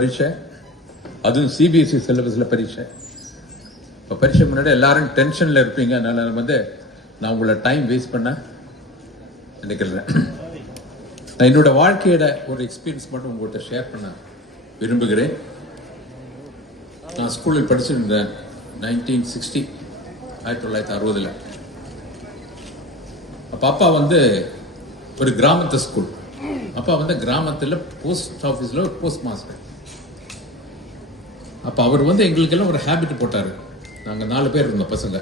பரீட்சை? அதுவும் சிபிஎஸ்சி சிலபஸ்ல பரீட்சை. இப்போ பரீட்சை முன்னாடி எல்லாரும் டென்ஷன்ல இருப்பீங்க. அதனால வந்து நான் உங்களை டைம் வேஸ்ட் பண்ண நினைக்கிறேன். நான் என்னோட வாழ்க்கையோட ஒரு எக்ஸ்பீரியன்ஸ் மட்டும் உங்கள்கிட்ட ஷேர் பண்ண விரும்புகிறேன். நான் ஸ்கூலில் படிச்சிருந்தேன் நைன்டீன் சிக்ஸ்டி ஆயிரத்தி தொள்ளாயிரத்தி அறுபதுல. அப்போ அப்பா வந்து ஒரு கிராமத்து ஸ்கூல் அப்பா வந்து கிராமத்தில் போஸ்ட் ஆஃபீஸில் ஒரு போஸ்ட் மாஸ்டர் அப்போ அவர் வந்து எங்களுக்கெல்லாம் ஒரு ஹேபிட் போட்டார். நாங்கள் நாலு பேர் இருந்தோம் பசங்க.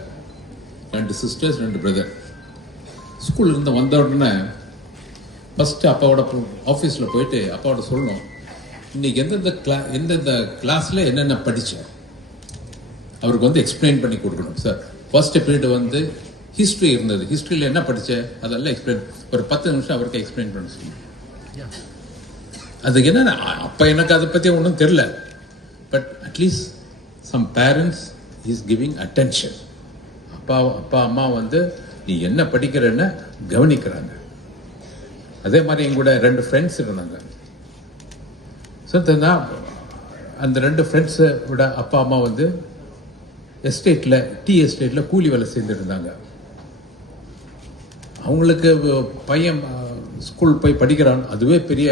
ரெண்டு சிஸ்டர்ஸ் ரெண்டு பிரதர் ஸ்கூல்ல இருந்து வந்த உடனே ஃபஸ்ட்டு அப்பாவோட ஆஃபீஸில் போயிட்டு அப்பாவோட சொல்லணும் இன்னைக்கு எந்தெந்த கிளா எந்தெந்த கிளாஸில் என்னென்ன படித்தேன் அவருக்கு வந்து எக்ஸ்பிளைன் பண்ணி கொடுக்கணும் சார் ஃபர்ஸ்ட் பீரியட் வந்து ஹிஸ்ட்ரி இருந்தது. ஹிஸ்ட்ரியில் என்ன படித்தேன் அதெல்லாம் எக்ஸ்பிளைன் ஒரு பத்து நிமிஷம் அவருக்கு எக்ஸ்பிளைன் பண்ண சொல்லணும் அதுக்கு என்னன்னா அப்போ எனக்கு அதை பற்றி ஒன்றும் தெரில but at least some parents is giving attention அப்பா அப்பா அம்மா வந்து நீ என்ன படிக்கிறன்னு கவனிக்கிறாங்க. அதே மாதிரி எங்கூட ரெண்டு ஃப்ரெண்ட்ஸ் இருந்தாங்க. சொன்னா அந்த ரெண்டு ஃப்ரெண்ட்ஸை விட அப்பா அம்மா வந்து எஸ்டேட்டில் டீ எஸ்டேட்டில் கூலி வேலை செஞ்சுருந்தாங்க அவங்களுக்கு பையன் ஸ்கூல் போய் படிக்கிறான். அதுவே பெரிய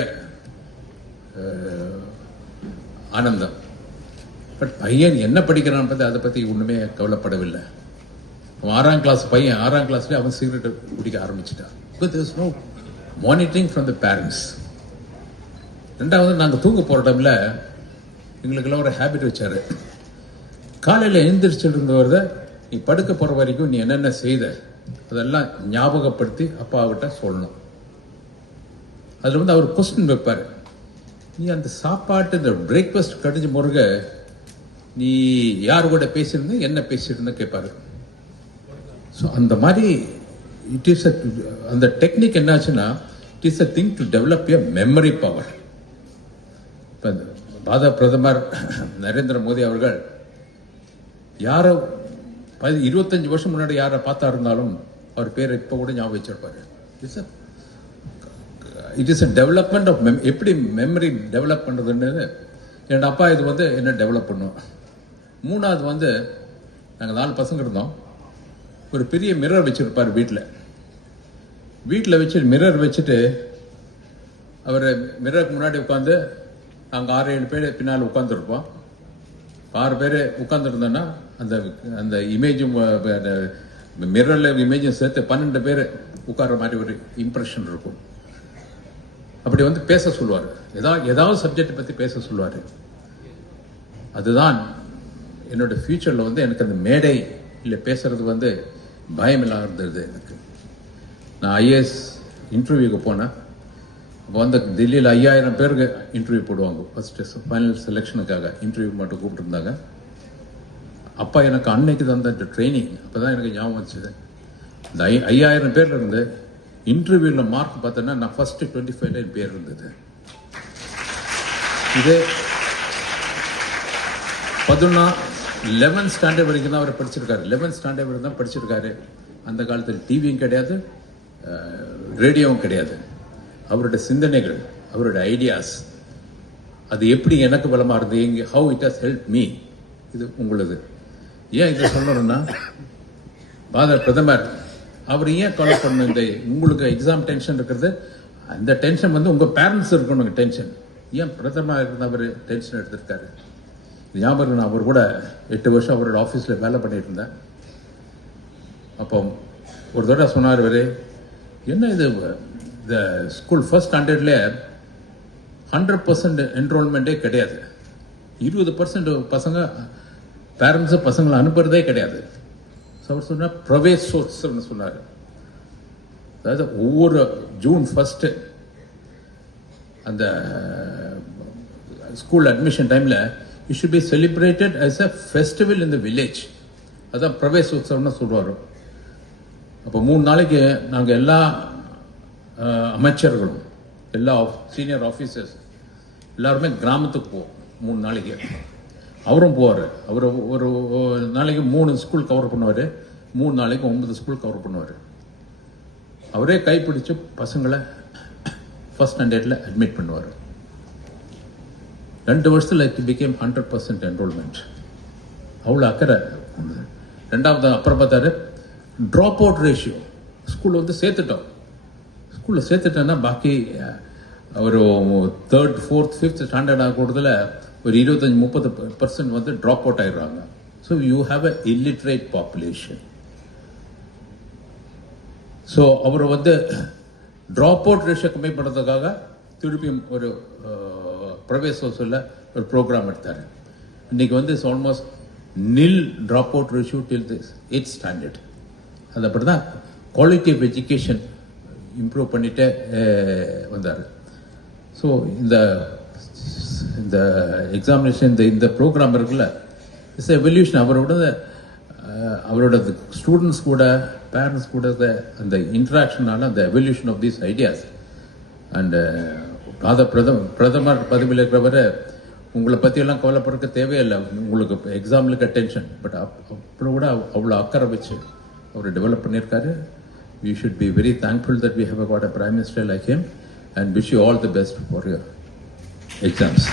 ஆனந்தம். பட் பையன் என்ன படிக்கிறான் பற்றி அதை பற்றி ஒன்றுமே கவலைப்படவில்லை. அவன் ஆறாம் கிளாஸ் பையன் ஆறாம் கிளாஸ்லேயே அவன் சிகரெட் குடிக்க ஆரம்பிச்சிட்டான். But there's no monitoring from the parents ரெண்டாவது நாங்கள் தூங்க போகிற டைமில் எங்களுக்கெல்லாம் ஒரு ஹேபிட் வச்சார். காலையில் எழுந்திரிச்சிருந்தவரத நீ படுக்க போகிற வரைக்கும் நீ என்னென்ன செய்த? அதெல்லாம் ஞாபகப்படுத்தி அப்பாவிட்ட சொல்லணும். அதில் வந்து அவர் கொஸ்டின் வைப்பார். நீ அந்த சாப்பாட்டு இந்த பிரேக்ஃபாஸ்ட் கடிஞ்ச முருகை நீ யார் கூட பேசியிருந்த என்ன பேசியிருந்த கேட்பாரு ஸோ அந்த மாதிரி இட் இஸ் அ அந்த டெக்னிக் என்னாச்சுன்னா it is a thing to develop a memory power இப்போ பாத பாரத பிரதமர் நரேந்திர மோடி அவர்கள் யாரை பதி- இருபத்தஞ்சு வருஷம் முன்னாடி யாரை பார்த்தா இருந்தாலும் அவர் பேரை இப்போ கூட ஞாபகம் வச்சிருப்பாரு. It's it is a development of mem எப்படி மெமரி டெவலப் பண்ணுறதுன்னு என்னோட அப்பா இது வந்து என்ன டெவலப் பண்ணும்? மூணாவது வந்து நாங்கள் நாலு பசங்க இருந்தோம். ஒரு பெரிய மிரர் வச்சுருப்பார் வீட்டில் வீட்டில் வச்சு மிரர் வச்சுட்டு அவர் மிரருக்கு முன்னாடி உட்காந்து நாங்கள் ஆறு ஏழு பேர் பின்னால் உட்காந்துருப்போம் ஆறு பேர் உட்காந்துருந்தோன்னா அந்த அந்த இமேஜும் மிரரில் இமேஜும் சேர்த்து பன்னெண்டு பேர் உட்கார்ற மாதிரி ஒரு இம்ப்ரெஷன் இருக்கும். அப்படி வந்து பேச சொல்லுவார். ஏதாவது ஏதாவது சப்ஜெக்ட் பற்றி பேச சொல்லுவார். அதுதான் என்னோட ஃபியூச்சரில் வந்து எனக்கு அந்த மேடை இல்லை பேசுறது வந்து பயம் இருந்தது எனக்கு. நான் ஐஏஎஸ் இன்டர்வியூக்கு போனேன். அப்போ வந்து டெல்லியில் ஐயாயிரம் பேருக்கு இன்டர்வியூ போடுவாங்க. ஃபர்ஸ்ட் ஃபைனல் செலெக்ஷனுக்காக இன்டர்வியூ மட்டும் கூப்பிட்டுருந்தாங்க. அப்பா எனக்கு அன்னைக்கு தந்த ட்ரைனிங் அப்போ தான் எனக்கு ஞாபகம் வச்சுது இந்த ஐ ஐயாயிரம் பேர்ல இருந்து இன்டர்வியூவில் மார்க் பார்த்தோன்னா நான் ஃபர்ஸ்ட் டுவெண்ட்டி ஃபைவ்ல என் பேர் இருந்தது. இது பதினொன்னா லெவன்த் ஸ்டாண்டர்ட் வரைக்கும் தான் அவர் படிச்சிருக்காரு. லெவன்த் ஸ்டாண்டர்ட் வரைக்கும் தான் படிச்சிருக்காரு. அந்த காலத்தில் டிவியும் கிடையாது ரேடியோவும் கிடையாது. அவரோட சிந்தனைகள் அவரோட ஐடியாஸ் அது எப்படி எனக்கு பலமாக இருந்தது எங்க how it has help me இது உங்களது. ஏன் இதை சொல்லணும்னா பாரத பிரதமர் அவர் ஏன் கால் பண்ணணும் இந்த உங்களுக்கு எக்ஸாம் டென்ஷன் இருக்கிறது? அந்த டென்ஷன் வந்து உங்கள் பேரண்ட்ஸ் இருக்கணும் டென்ஷன் ஏன் பிரதமர் இருந்தவர் டென்ஷன் எடுத்திருக்காரு? ஞாபகம் நான் அவர் கூட எட்டு வருஷம் அவரோட ஆஃபீஸில் வேலை பண்ணிட்டு இருந்தேன். அப்போ ஒரு தடவை சொன்னார் இவர் என்ன இது? இந்த ஸ்கூல் ஃபர்ஸ்ட் ஸ்டாண்டர்ட்லேயே ஹண்ட்ரட் பர்சன்ட் என்ரோல்மெண்ட்டே கிடையாது. இருபது பர்சன்ட் பசங்க பேரண்ட்ஸு பசங்களை அனுப்புறதே கிடையாது. ஸோ அவர் சொன்னார் சோர்ஸ்ன்னு சொன்னார். அதாவது ஒவ்வொரு ஜூன் ஃபஸ்ட்டு அந்த ஸ்கூல் அட்மிஷன் டைமில் it should be celebrated as a festival in the village அதான் பிரவேச உற்சவம்னு சொல்லுவார் அப்போ மூணு நாளைக்கு நாங்கள் எல்லா அமைச்சர்களும் எல்லா சீனியர் ஆஃபீஸர்ஸ் எல்லாருமே கிராமத்துக்கு போவோம் மூணு நாளைக்கு. அவரும் போவார். அவர் ஒரு ஒரு நாளைக்கு மூணு ஸ்கூல் கவர் பண்ணுவார். மூணு நாளைக்கு ஒன்பது ஸ்கூல் கவர் பண்ணுவார். அவரே கைப்பிடிச்சு பசங்களை ஃபஸ்ட் ஸ்டாண்டர்டில் அட்மிட் பண்ணுவார். ரெண்டு வருஷத்தில் it became hundred percent enrolment அவ்வளோ அக்கறை கொண்டது. ரெண்டாவது அப்புறம் பார்த்தாரு ட்ராப் அவுட் ரேஷியோ ஸ்கூலில் வந்து சேர்த்துட்டோம். ஸ்கூலில் சேர்த்துட்டேன்னா பாக்கி ஒரு தேர்ட் ஃபோர்த் ஃபிஃப்த் ஸ்டாண்டர்ட் ஆகிறதுல ஒரு இருபத்தஞ்சி முப்பது பர்சன்ட் வந்து ட்ராப் அவுட் ஆயிடுறாங்க. So you have a illiterate population so அவர் வந்து ட்ராப் அவுட் ரேஷியோ கம்மி பண்ணுறதுக்காக திருப்பியும் ஒரு பிரவேசோசில் ஒரு ப்ரோக்ராம் எடுத்தார். இன்றைக்கி வந்து it's almost nil drop out ratio till this eight standard அது அப்படி தான் குவாலிட்டி ஆஃப் எஜுகேஷன் இம்ப்ரூவ் பண்ணிகிட்டே வந்தார். ஸோ இந்த இந்த எக்ஸாமினேஷன் இந்த இந்த ப்ரோக்ராம் இருக்குல்ல இட்ஸ் எவல்யூஷன் அவரோட அவரோட ஸ்டூடெண்ட்ஸ் கூட பேரண்ட்ஸ் கூட அந்த இன்ட்ராக்ஷனால அந்த evolution of these ideas and பாத பிரதம பிரதமர் பதவியில் இருக்கிறவரை உங்களை பற்றியெல்லாம் கவலைப்படுறதுக்கு தேவையில்லை. உங்களுக்கு எக்ஸாம்பிளுக்கு டென்ஷன் பட் அப்போ கூட அவ்வளோ அக்கறை வச்சு அவர் டெவலப் பண்ணியிருக்காரு. We should be very thankful that we have got a prime minister like him and wish you all the best for your exams